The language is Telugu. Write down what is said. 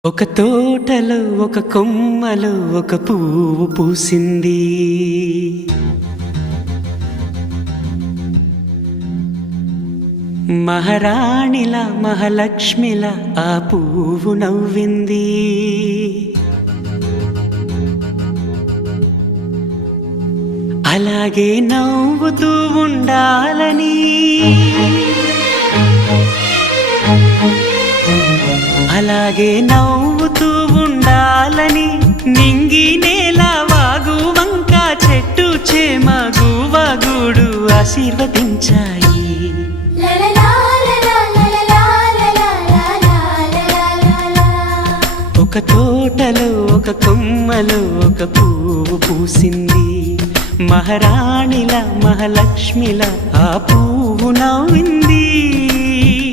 ఒక తోటలో ఒక కొమ్మలో ఒక పువ్వు పూసింది. మహారాణిలా మహాలక్ష్మిలా ఆ పువ్వు నవ్వింది. అలాగే నవ్వుతూ ఉండాలని, అలాగే నవ్వుతూ ఉండాలని నింగి నేల వాగు వంక చెట్టు చేమ గువగూడు ఆశీర్వదించాయి. ఒక తోటలో ఒక కొమ్మలో ఒక పువ్వు పూసింది. మహారాణిలా మహాలక్ష్మిలా ఆ పువ్వు నవ్వింది.